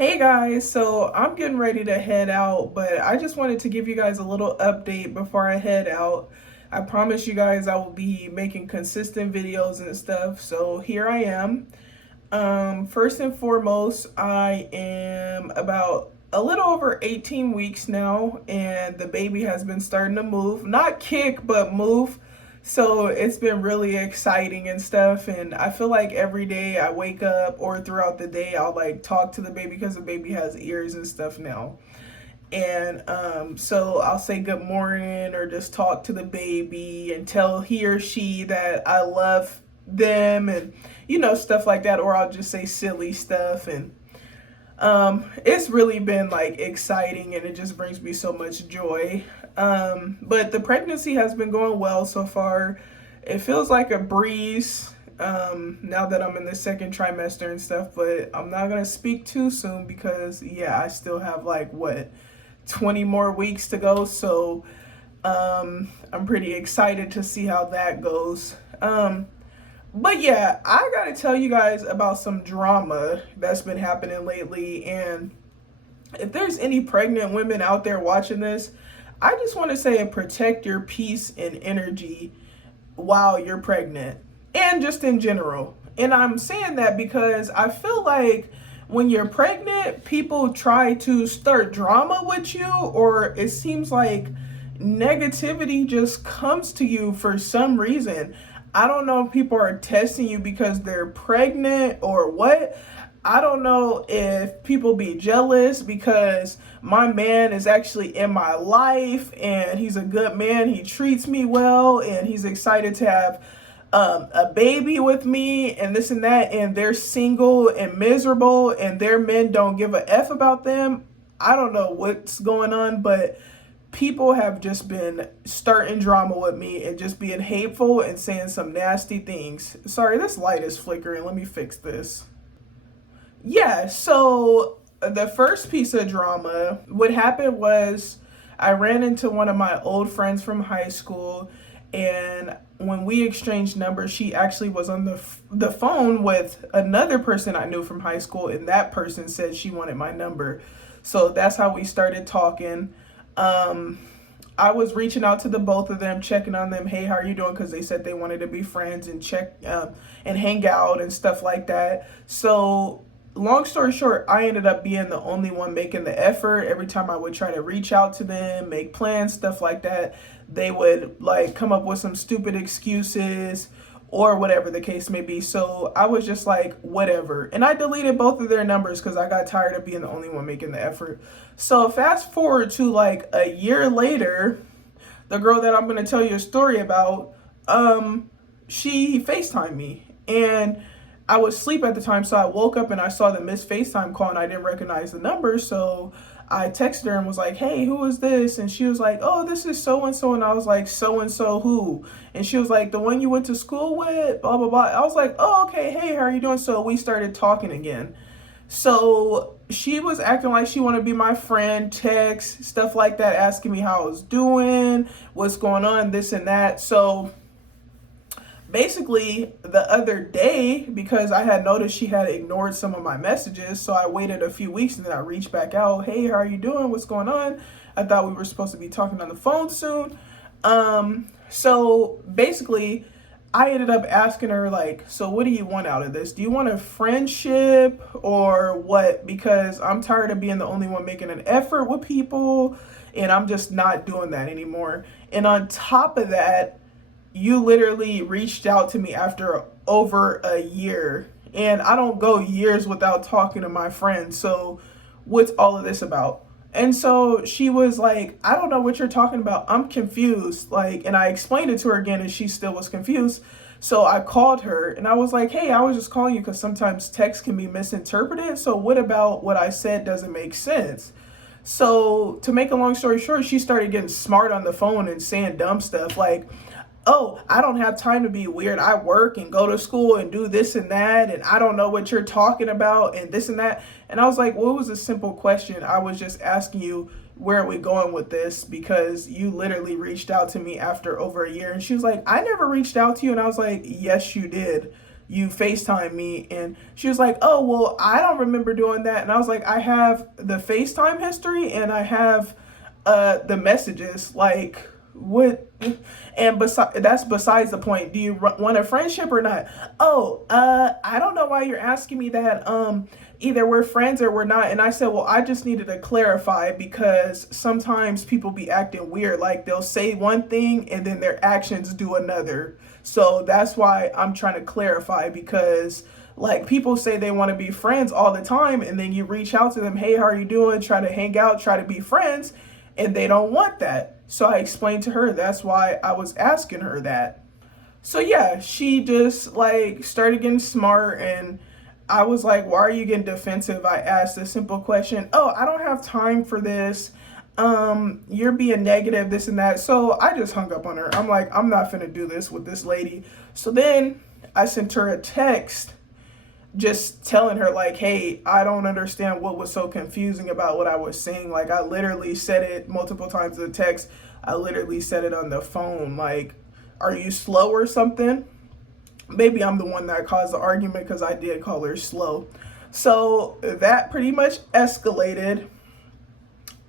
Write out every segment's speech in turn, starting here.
Hey guys, so I'm getting ready to head out, but I just wanted to give you guys a little update before I head out. I promise you guys I will be making consistent videos and stuff, so here I am. First and foremost, I am about a little over 18 weeks now, and the baby has been starting to move. Not kick, but move. So it's been really exciting and stuff. And I feel like every day I wake up or throughout the day, I'll like talk to the baby because the baby has ears and stuff now. And so I'll say good morning or just talk to the baby and tell he or she that I love them and stuff like that, or I'll just say silly stuff. And it's really been like exciting and it just brings me so much joy. But the pregnancy has been going well so far. It feels like a breeze now that I'm in the second trimester and stuff, but I'm not gonna speak too soon because yeah, I still have like what 20 more weeks to go. So I'm pretty excited to see how that goes. But yeah, I gotta tell you guys about some drama that's been happening lately. And if there's any pregnant women out there watching this, I just want to say protect your peace and energy while you're pregnant and just in general. And I'm saying that because I feel like when you're pregnant, people try to start drama with you, or it seems like negativity just comes to you for some reason. I don't know if people are testing you because they're pregnant or what. I don't know if people be jealous because my man is actually in my life and he's a good man. He treats me well and he's excited to have a baby with me and this and that. And they're single and miserable and their men don't give a F about them. I don't know what's going on, but people have just been starting drama with me and just being hateful and saying some nasty things. Sorry, this light is flickering. Let me fix this. Yeah, so the first piece of drama, what happened was I ran into one of my old friends from high school, and when we exchanged numbers, she actually was on the phone with another person I knew from high school, and that person said she wanted my number. So that's how we started talking. Um, I was reaching out to the both of them, checking on them. Hey, how are you doing? Because they said they wanted to be friends and check and hang out and stuff like that. So long story short, I ended up being the only one making the effort. Every time I would try to reach out to them, make plans, stuff like that, they would like come up with some stupid excuses or whatever the case may be. So I was just like, whatever. And I deleted both of their numbers because I got tired of being the only one making the effort. So fast forward to like a year later, the girl that I'm going to tell you a story about, she FaceTimed me. And I was asleep at the time, so I woke up and I saw the missed FaceTime call and I didn't recognize the number. So I texted her and was like, hey, who is this? And she was like, oh, this is so and so. And I was like, so and so who? And she was like, the one you went to school with, blah, blah, blah. I was like, oh, okay. Hey, how are you doing? So we started talking again. So she was acting like she wanted to be my friend, text, stuff like that, asking me how I was doing, what's going on, this and that. So basically the other day, because I had noticed she had ignored some of my messages, so I waited a few weeks and then I reached back out. Hey, how are you doing? What's going on? I thought we were supposed to be talking on the phone soon. So basically I ended up asking her like, so what do you want out of this? Do you want a friendship or what? Because I'm tired of being the only one making an effort with people and I'm just not doing that anymore. And on top of that, you literally reached out to me after over a year. And I don't go years without talking to my friends. So what's all of this about? And so she was like, I don't know what you're talking about. I'm confused. Like, and I explained it to her again and she still was confused. So I called her and I was like, hey, I was just calling you because sometimes text can be misinterpreted. So what about what I said doesn't make sense? So to make a long story short, she started getting smart on the phone and saying dumb stuff like, oh, I don't have time to be weird. I work and go to school and do this and that, and I don't know what you're talking about and this and that. And I was like, well, it was a simple question. I was just asking you, where are we going with this? Because you literally reached out to me after over a year. And she was like, I never reached out to you. And I was like, yes, you did. you FaceTime me. And she was like, oh, well, I don't remember doing that. And I was like, I have the FaceTime history and I have the messages. Like, what? And that's besides the point. Do you want a friendship or not? Oh, I don't know why you're asking me that. Either we're friends or we're not. And I said, well, I just needed to clarify because sometimes people be acting weird. Like they'll say one thing and then their actions do another. So that's why I'm trying to clarify, because like people say they want to be friends all the time and then you reach out to them, hey, how are you doing? Try to hang out, try to be friends, and they don't want that. So I explained to her that's why I was asking her that. So yeah, she just like started getting smart, and I was like, why are you getting defensive? I asked a simple question. Oh, I don't have time for this. You're being negative, this and that. So I just hung up on her. I'm like, I'm not finna do this with this lady. So then I sent her a text just telling her like, hey, I don't understand what was so confusing about what I was saying. Like I literally said it multiple times in the text. I literally said it on the phone. Like, are you slow or something? Maybe I'm the one that caused the argument because I did call her slow. So that pretty much escalated.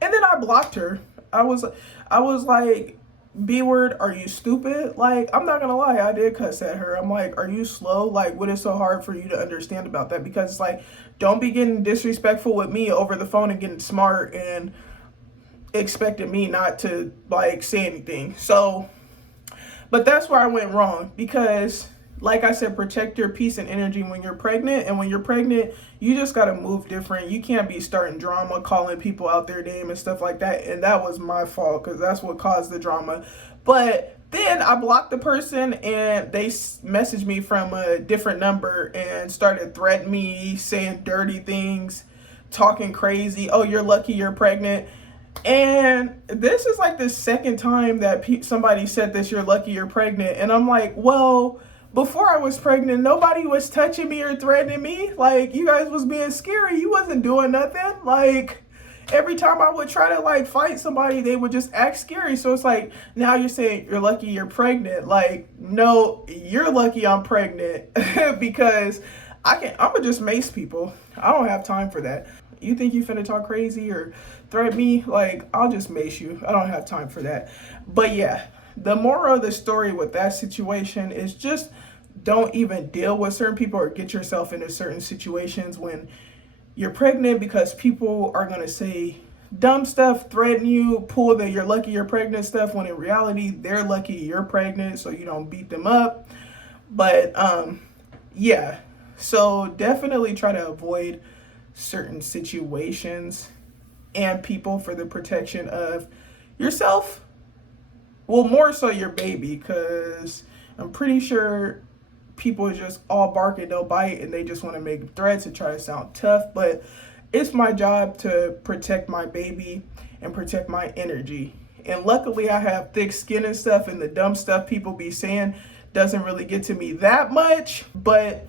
And then I blocked her. I was like, B word, are you stupid? Like, I'm not gonna lie, I did cuss at her. I'm like, are you slow? Like, what is so hard for you to understand about that? Because it's like, don't be getting disrespectful with me over the phone and getting smart and expecting me not to like say anything. So, but that's where I went wrong, because like I said, protect your peace and energy when you're pregnant. And when you're pregnant, you just got to move different. You can't be starting drama, calling people out their name and stuff like that. And that was my fault because that's what caused the drama. But then I blocked the person and they messaged me from a different number and started threatening me, saying dirty things, talking crazy. Oh, you're lucky you're pregnant. And this is like the second time that somebody said this, you're lucky you're pregnant. And I'm like, well, before I was pregnant, nobody was touching me or threatening me. Like, you guys was being scary. You wasn't doing nothing. Like, every time I would try to like fight somebody, they would just act scary. So it's like, now you're saying you're lucky you're pregnant. Like, no, you're lucky I'm pregnant because I'ma just mace people. I don't have time for that. You think you finna talk crazy or threaten me? Like, I'll just mace you. I don't have time for that. But yeah, the moral of the story with that situation is just don't even deal with certain people or get yourself into certain situations when you're pregnant, because people are going to say dumb stuff, threaten you, pull the you're lucky you're pregnant stuff, when in reality they're lucky you're pregnant, so you don't beat them up. But yeah, so definitely try to avoid certain situations and people for the protection of yourself. Well, more so your baby, because I'm pretty sure people just all bark and don't bite and they just want to make threats and try to sound tough. But it's my job to protect my baby and protect my energy. And luckily I have thick skin and stuff, and the dumb stuff people be saying doesn't really get to me that much. But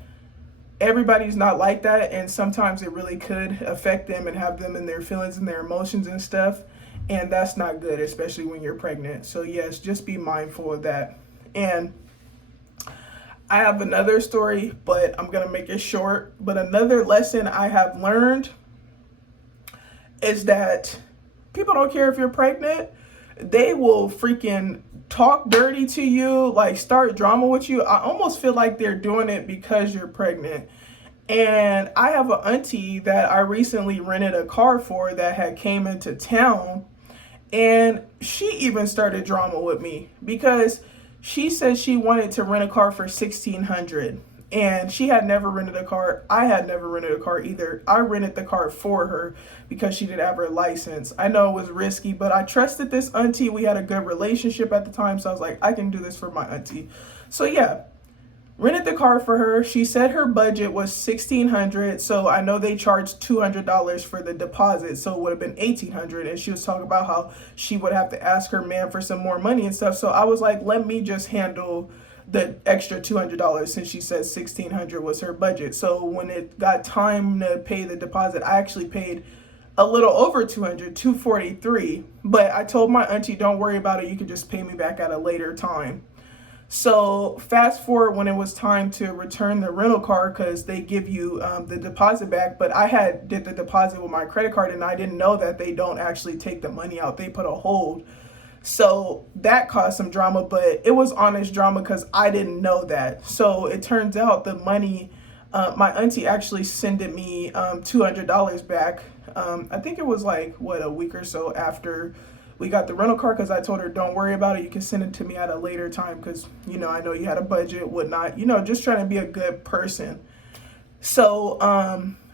everybody's not like that, and sometimes it really could affect them and have them in their feelings and their emotions and stuff. And that's not good, especially when you're pregnant. So yes, just be mindful of that. And I have another story, but I'm going to make it short. But another lesson I have learned is that people don't care if you're pregnant. They will freaking talk dirty to you, like start drama with you. I almost feel like they're doing it because you're pregnant. And I have an auntie that I recently rented a car for that had came into town. And she even started drama with me because she said she wanted to rent a car for $1,600, and she had never rented a car. I had never rented a car either. I rented the car for her because she didn't have her license. I know it was risky, but I trusted this auntie. We had a good relationship at the time, so I was like, I can do this for my auntie. So yeah, rented the car for her. She said her budget was $1,600, so I know they charged $200 for the deposit, so it would have been $1,800. And she was talking about how she would have to ask her man for some more money and stuff. So I was like, let me just handle the extra $200 since she said $1,600 was her budget. So when it got time to pay the deposit, I actually paid a little over $243. But I told my auntie, don't worry about it. You can just pay me back at a later time. So fast forward when it was time to return the rental car, because they give you the deposit back, but I had did the deposit with my credit card and I didn't know that they don't actually take the money out. They put a hold. So that caused some drama, but it was honest drama because I didn't know that. So it turns out the money, my auntie actually sent me $200 back. I think it was like, what, a week or so after we got the rental car, because I told her, don't worry about it. You can send it to me at a later time because, I know you had a budget, whatnot, just trying to be a good person. So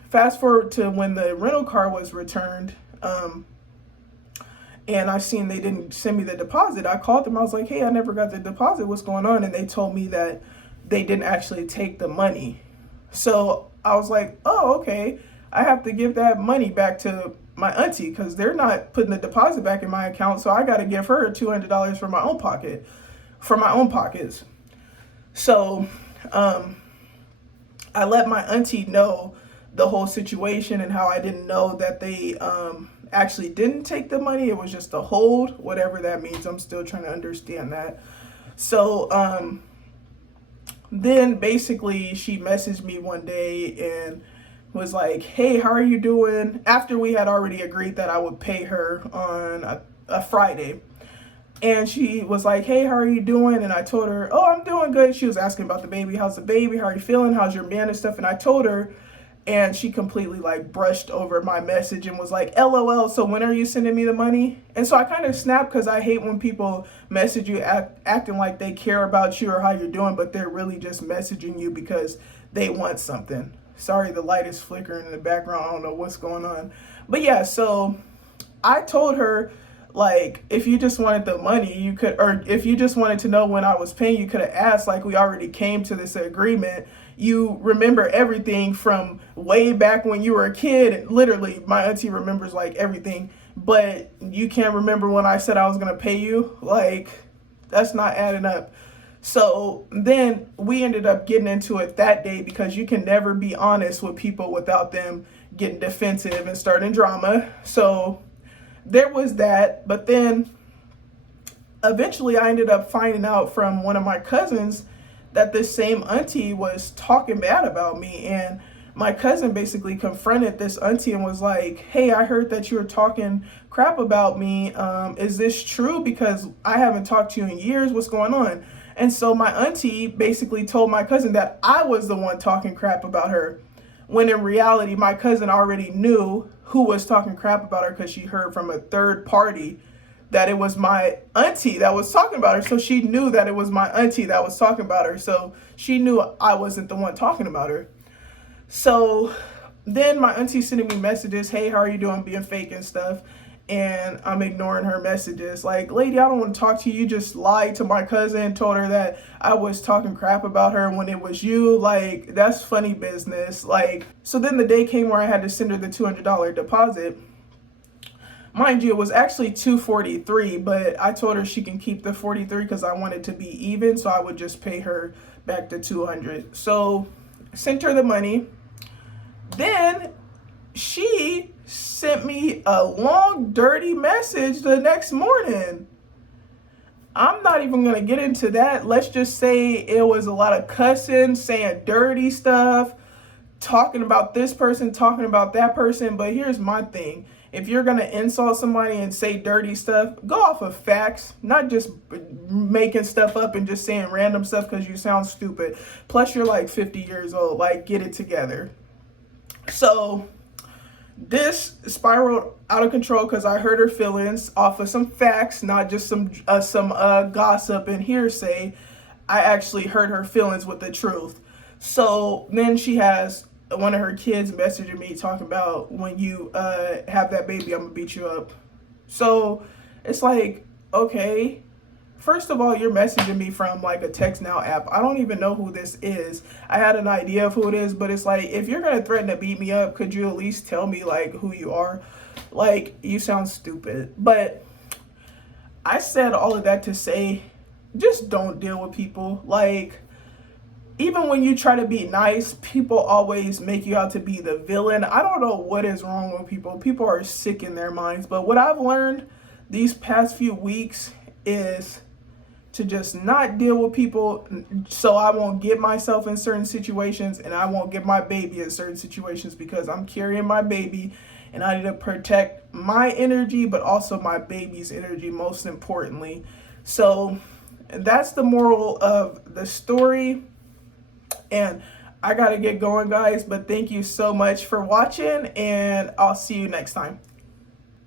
fast forward to when the rental car was returned. And I seen they didn't send me the deposit. I called them. I was like, hey, I never got the deposit. What's going on? And they told me that they didn't actually take the money. So I was like, oh, okay. I have to give that money back to my auntie because they're not putting the deposit back in my account. So I got to give her $200 from my own pocket, from my own pockets. So I let my auntie know the whole situation and how I didn't know that they actually didn't take the money. It was just a hold, whatever that means. I'm still trying to understand that. So then basically she messaged me one day and was like, hey, how are you doing? After we had already agreed that I would pay her on a Friday. And she was like, hey, how are you doing? And I told her, oh, I'm doing good. She was asking about the baby. How's the baby? How are you feeling? How's your man and stuff? And I told her, and she completely like brushed over my message and was like, LOL, so when are you sending me the money? And so I kind of snapped because I hate when people message you acting like they care about you or how you're doing, but they're really just messaging you because they want something. Sorry, the light is flickering in the background. I don't know what's going on. But yeah, so I told her, like, if you just wanted the money, you could, or if you just wanted to know when I was paying, you could have asked. Like, we already came to this agreement. You remember everything from way back when you were a kid. Literally, my auntie remembers like everything, but you can't remember when I said I was gonna pay you. Like, that's not adding up. So then we ended up getting into it that day because you can never be honest with people without them getting defensive and starting drama. So there was that. But then eventually I ended up finding out from one of my cousins that this same auntie was talking bad about me. And my cousin basically confronted this auntie and was like, hey, I heard that you were talking crap about me. Is this true? Because I haven't talked to you in years. What's going on? And so my auntie basically told my cousin that I was the one talking crap about her, when in reality, my cousin already knew who was talking crap about her because she heard from a third party that it was my auntie that was talking about her. So she knew that it was my auntie that was talking about her. So she knew I wasn't the one talking about her. So then my auntie sending me messages, hey, how are you doing, being fake and stuff. And I'm ignoring her messages. Like, lady, I don't want to talk to you. You just lied to my cousin, told her that I was talking crap about her when it was you. Like, that's funny business. Like, so then the day came where I had to send her the $200 deposit. Mind you, it was actually $243, but I told her she can keep the $43 because I wanted to be even, so I would just pay her back the $200. So sent her the money. Then she sent me a long, dirty message the next morning. I'm not even going to get into that. Let's just say it was a lot of cussing, saying dirty stuff, talking about this person, talking about that person. But here's my thing. If you're going to insult somebody and say dirty stuff, go off of facts, not just making stuff up and just saying random stuff because you sound stupid. Plus, you're like 50 years old. Like, get it together. So this spiraled out of control because I hurt her feelings off of some facts, not just some gossip and hearsay. I actually hurt her feelings with the truth. So then she has one of her kids messaging me talking about, when you have that baby, I'm gonna beat you up. So it's like, okay, first of all, you're messaging me from like a text now app. I don't even know who this is. I had an idea of who it is, but it's like, if you're gonna threaten to beat me up, could you at least tell me like who you are? Like, you sound stupid. But I said all of that to say, just don't deal with people. Like, even when you try to be nice, people always make you out to be the villain. I don't know what is wrong with people. People are sick in their minds. But what I've learned these past few weeks is to just not deal with people, so I won't get myself in certain situations and I won't get my baby in certain situations, because I'm carrying my baby and I need to protect my energy, but also my baby's energy, most importantly. So that's the moral of the story. And I gotta get going, guys, but thank you so much for watching, and I'll see you next time.